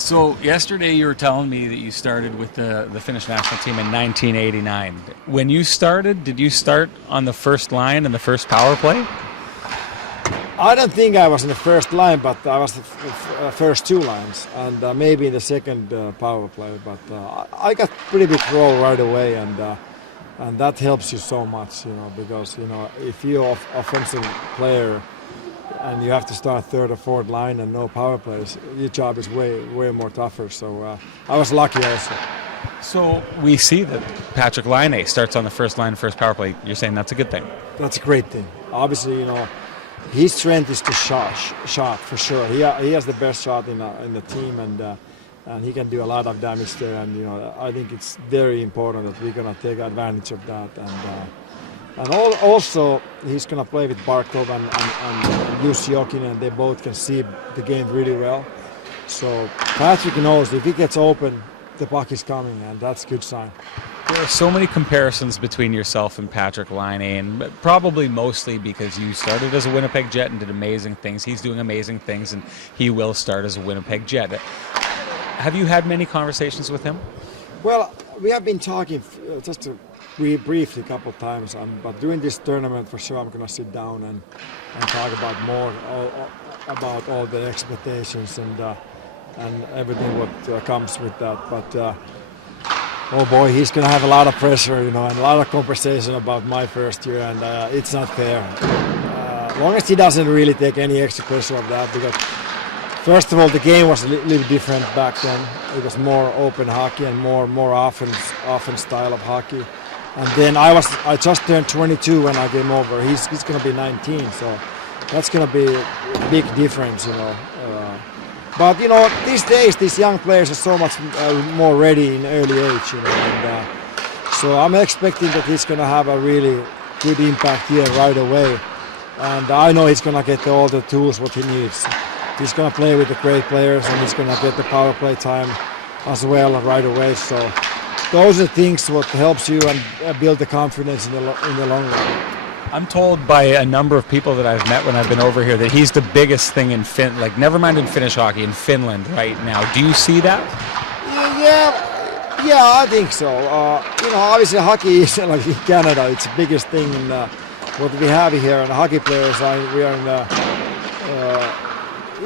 So yesterday you were telling me that you started with the Finnish national team in 1989. When you started, did you start on the first line in the first power play? I don't think I was in the first line, but I was the first two lines, and maybe in the second power play. But I got pretty big role right away, and that helps you so much, because if you're offensive player and you have to start third or fourth line and no power plays, your job is way more tougher. So I was lucky also. So we see that Patrik Laine starts on the first line, first power play. You're saying that's a good thing? That's a great thing. Obviously, his strength is to shot for sure. He has the best shot in the team, and he can do a lot of damage there. And I think it's very important that we're gonna take advantage of that. And also he's gonna play with Barkov and Jussi Jokinen, and they both can see the game really well. So Patrik knows if he gets open, the puck is coming, and that's a good sign. There are so many comparisons between yourself and Patrik Laine, and probably mostly because you started as a Winnipeg Jet and did amazing things. He's doing amazing things, and he will start as a Winnipeg Jet. Have you had many conversations with him? Well, we have been talking just briefly a couple of times, but during this tournament, for sure, I'm going to sit down and talk about more about all the expectations and everything what comes with that. But oh boy, he's going to have a lot of pressure, and a lot of conversation about my first year, and it's not fair. As long as he doesn't really take any extra pressure of that, because first of all, the game was a little different back then. It was more open hockey and more offense style of hockey. And then I just turned 22 when I came over. He's going to be 19, so that's going to be a big difference, But these days these young players are so much more ready in early age, and so I'm expecting that he's going to have a really good impact here right away. And I know he's going to get all the tools what he needs. He's going to play with the great players, and he's going to get the power play time as well right away. So those are things what helps you and build the confidence in the long run. I'm told by a number of people that I've met when I've been over here that he's the biggest thing in never mind in Finnish hockey, in Finland right now. Do you see that? Yeah, I think so. Obviously hockey is like in Canada, it's the biggest thing in what we have here, and hockey players we are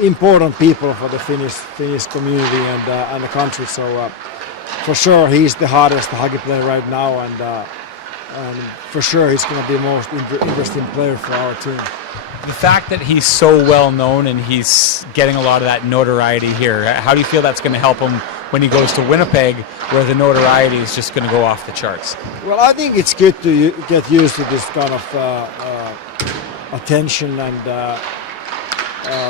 important people for the Finnish community and the country. So for sure he's the hardest hockey player right now, and for sure he's going to be the most interesting player for our team. The fact that he's so well known and he's getting a lot of that notoriety here, how do you feel that's going to help him when he goes to Winnipeg, where the notoriety is just going to go off the charts? Well, I think it's good to get used to this kind of attention, and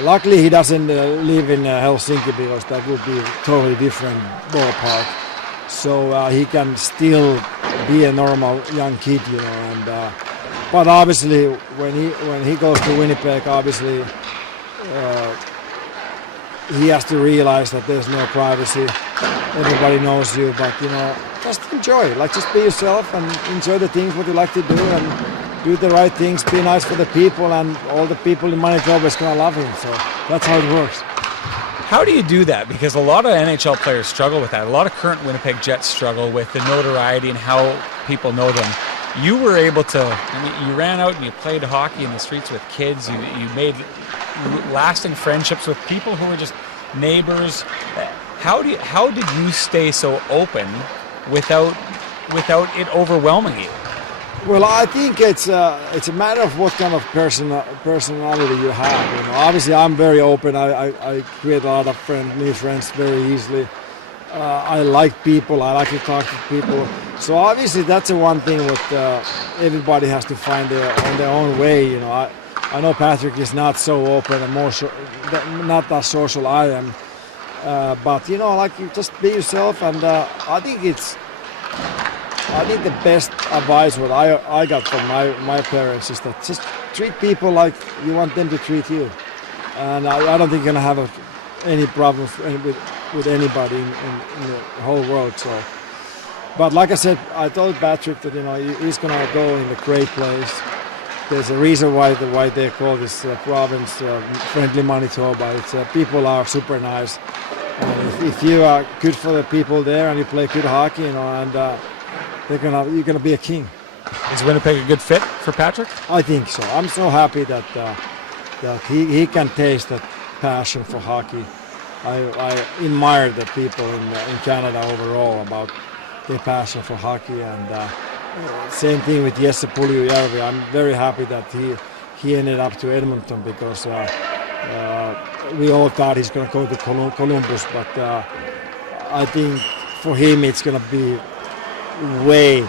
luckily he doesn't live in Helsinki, because that would be a totally different ballpark. So he can still be a normal young kid, but obviously when he goes to Winnipeg, obviously he has to realize that there's no privacy. Everybody knows you, but just enjoy. Just be yourself and enjoy the things what you like to do, and do the right things. Be nice for the people, and all the people in Manitoba is gonna love him. So that's how it works. How do you do that? Because a lot of NHL players struggle with that. A lot of current Winnipeg Jets struggle with the notoriety and how people know them. You were able to, you ran out and you played hockey in the streets with kids. You made lasting friendships with people who were just neighbors. How did you stay so open without it overwhelming you? Well, I think it's a matter of what kind of personality you have. Obviously, I'm very open. I create a lot of new friends very easily. I like people. I like to talk to people. So obviously, that's the one thing what everybody has to find on their own way. I know Patrik is not so open and not that social I am. But you just be yourself, and I think the best advice what I got from my parents is that just treat people like you want them to treat you, and I don't think you're gonna have any problems with anybody in the whole world. So, but like I said, I told Patrik that he's gonna go in a great place. There's a reason why they call this province friendly Manitoba. It's people are super nice. If you are good for the people there and you play good hockey, and you're gonna be a king. Is Winnipeg a good fit for Patrik? I think so. I'm so happy that he can taste that passion for hockey. I admire the people in Canada overall about their passion for hockey, and same thing with Jesse Puljujärvi. I'm very happy that he ended up to Edmonton because we all thought he's going to go to Columbus, but I think for him it's going to be way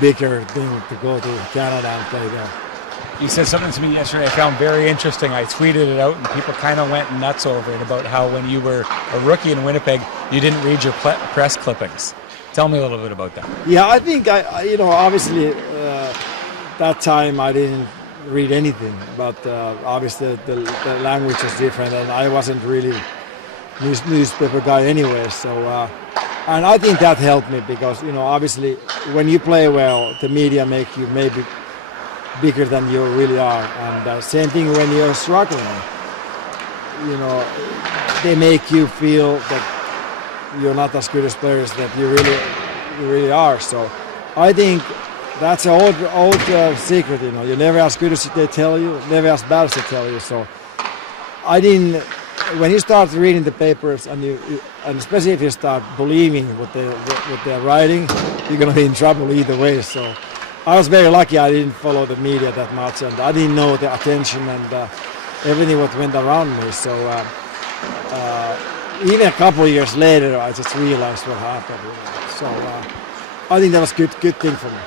bigger thing to go to Canada and play there. You said something to me yesterday I found very interesting. I tweeted it out and people kind of went nuts over it about how when you were a rookie in Winnipeg, you didn't read your press clippings. Tell me a little bit about that. Yeah, I think obviously that time I didn't read anything, but obviously the language was different, and I wasn't really newspaper guy anyway. So, and I think that helped me because obviously when you play well, the media make you maybe bigger than you really are, and same thing when you're struggling. They make you feel that you're not as good as players that you really are. So I think that's an old secret. You're never as good as they tell you, never as bad as they tell you. So I didn't. When you start reading the papers and especially if you start believing what they're writing, you're gonna be in trouble either way. So I was very lucky. I didn't follow the media that much, and I didn't know the attention and everything what went around me. So. Even a couple of years later, I just realized what happened. So I think that was a good thing for me.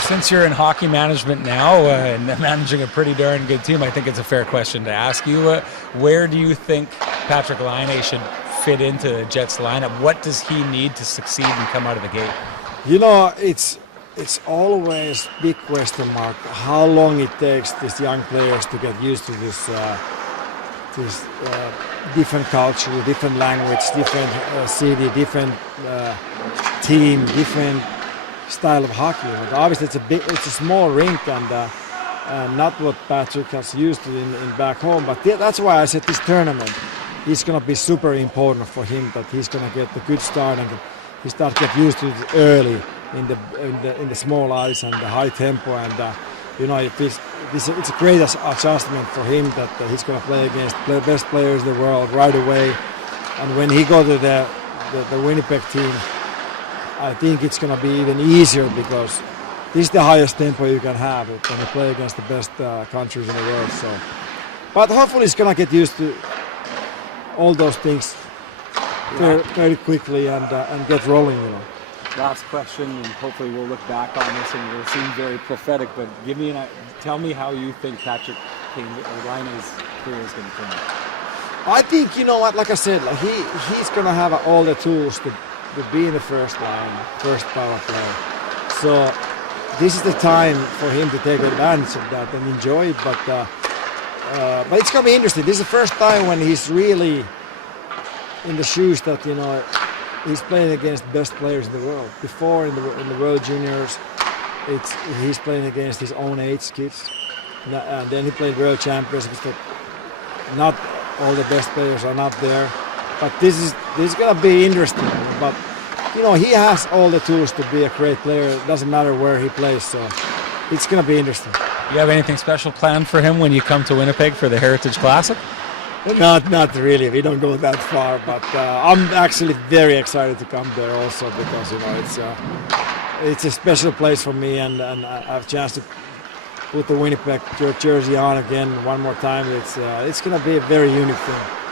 Since you're in hockey management now and managing a pretty darn good team, I think it's a fair question to ask you. Where do you think Patrik Laine should fit into the Jets lineup? What does he need to succeed and come out of the gate? It's always big question mark how long it takes these young players to get used to this different culture, different language, different city, different team, different style of hockey. But obviously, it's a small rink and not what Patrik has used to in back home. But that's why I said this tournament is going to be super important for him. That he's going to get the good start and he start get used to it early in the small ice and the high tempo and. It's a great adjustment for him that he's going to play against the best players in the world right away. And when he goes to the Winnipeg team, I think it's going to be even easier because this is the highest tempo you can have when you play against the best countries in the world. So, but hopefully he's going to get used to all those things very quickly and get rolling. Last question, and hopefully we'll look back on this and it'll seem very prophetic, but tell me how you think Patrik Laine's career is going to turn out. I think, like I said, he's going to have all the tools to be in the first line, first power play. So this is the time for him to take advantage of that and enjoy it, but it's going to be interesting. This is the first time when he's really in the shoes that, he's playing against the best players in the world. Before in the World Juniors, he's playing against his own age kids, and then he played World Championships. But not all the best players are not there. But this is going to be interesting. But he has all the tools to be a great player. It doesn't matter where he plays, so it's going to be interesting. You have anything special planned for him when you come to Winnipeg for the Heritage Classic? Not really. We don't go that far, but I'm actually very excited to come there also because it's a special place for me, and I have a chance to put the Winnipeg jersey on again one more time. It's going to be a very unique thing.